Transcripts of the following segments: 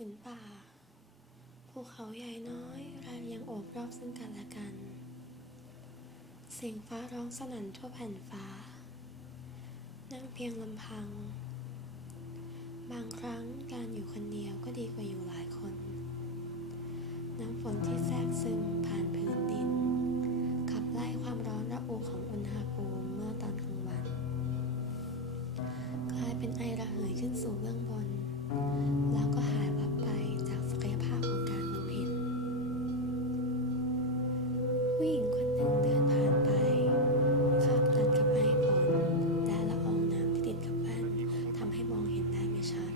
ผืนป่า ภูเขาใหญ่น้อยรายเรียงโอบรอบซึ่งกันและกัน เสียงฟ้าร้องสนั่นทั่วแผ่นฟ้า นั่งเพียงลำพัง บางครั้งการอยู่คนเดียวก็ดีกว่าอยู่หลายคน น้ำฝนที่แทรกซึมผ่านพื้นดิน ขับไล่ความร้อนระอุของอุณหภูมิเมื่อตอนกลางวัน กลายเป็นไอระเหยขึ้นสู่เบื้องบน ผู้หญิงคนหนึ่งเดินผ่านไปภาพตัดกับไอฝนและละอองน้ำที่ติดกับแว่นทำให้มองเห็นได้ไม่ชัด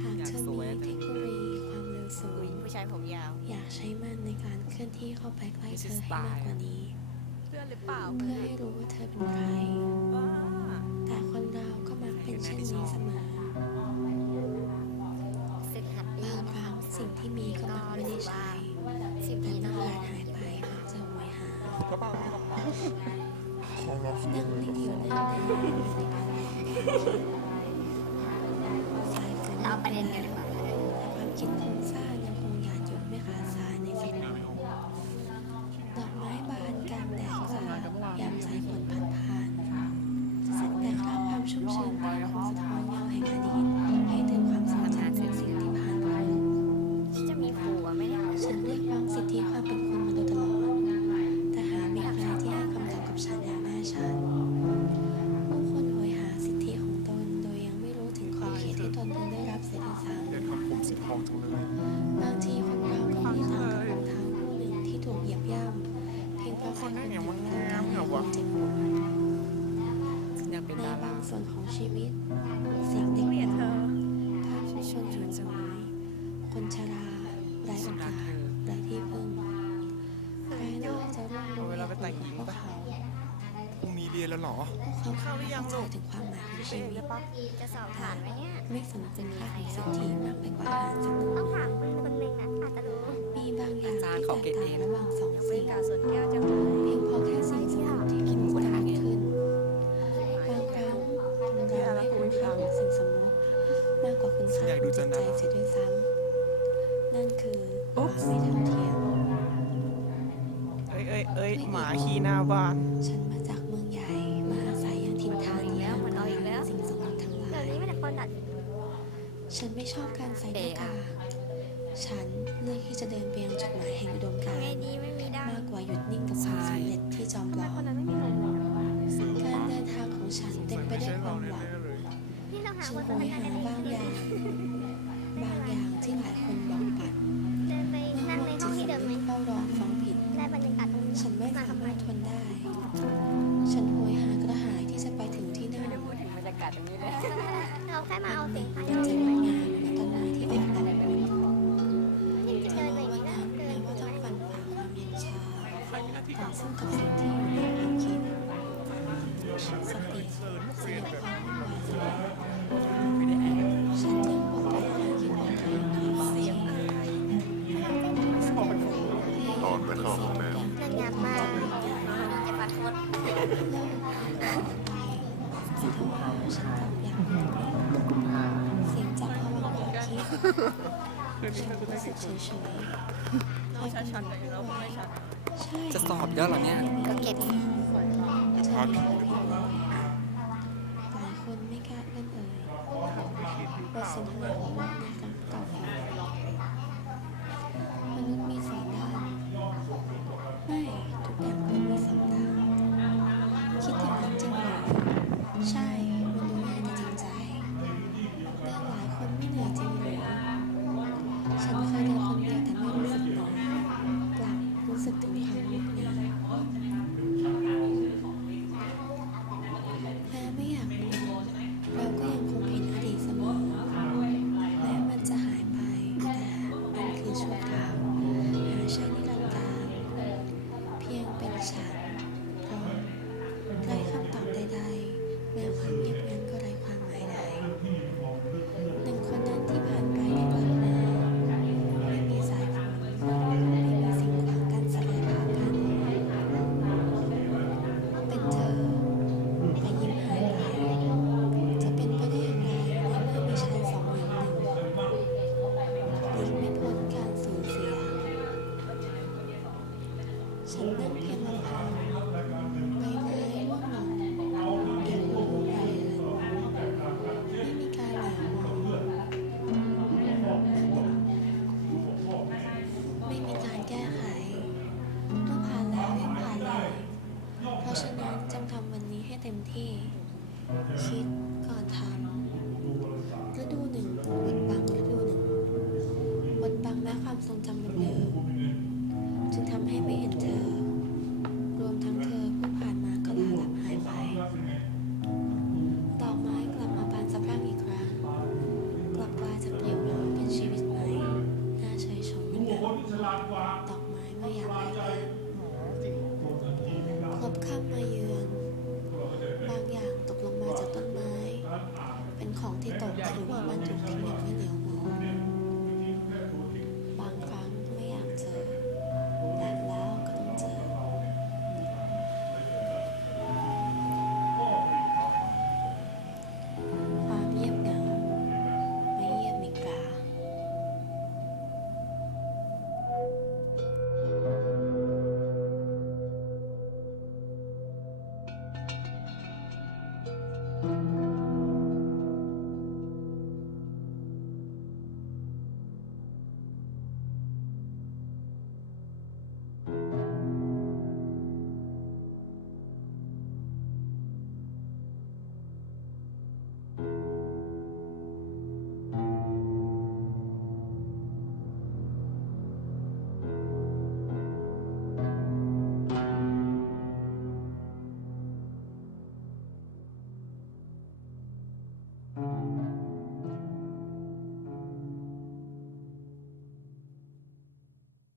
หากเธอมีเทคโนโลยีความเร็วสูผู้หญิงงผู้ชายผมยาว อยากใช้มันในการเคลื่อนที่เข้าไปใกล้เธอให้มากกว่านี้ เพื่อนหรือเปล่าเพื่อให้รู้ว่าเธอเป็นใครบ้าแต่คนเราก็มักเป็นเช่นนี้เสมอสึกหัดดีบางครั้งสิ่งที่มีก็มักไม่ได้ใช้ เราเอาประเด็นกันดีกว่าแต่ความคิดฟุ้าง ชีวิตสิ่งเด็กน้อยภาพชุมชนถูกจไม้คนชราไร้โอกาสไร้ที่พึ่งภายนอกจะร่วงโรยพวกเขาพรุ่งนี้เรียนแล้วเหรอพวกเขาเข้าใจถึงความหมายของชีวิตจะสอบผ่านไหมเนี่ยไม่สนคุณค่าของสิทธิมากไปกว่าอาหารสักมื้อต้องถามคนคนหนึ่งนะอาจจะรู้มีบางอย่างที่แตกต่างระหว่างสองบรรสิ่งยากาศสวนแก้วจังเลย เอ้ยเอ้ยเอ้ยหมาขี้หน้าบ้าน ฉันมาจากเมืองใหญ่มาอาศัยอย่างถิ่นฐานที่ห่างไกลสิ่งสมมติทั้งหลาเดี๋ยวยนี้มีแต่คนดัด ฉันไม่ชอบการใส่หน้ากากฉันเลือกที่จะเดินไปยังจุดหมาย เรา ฉันรู้สึกเฉยๆใครคนหนึ่งบอกว่าใช่จะสอบเยอะเหรอเนี่ย ก็เก็บำจะพาผีหรือเปล่าหลายคนไม่กล้าเอื้อนเอ่ยบทสนทนาของพวก 很嫩天嫩很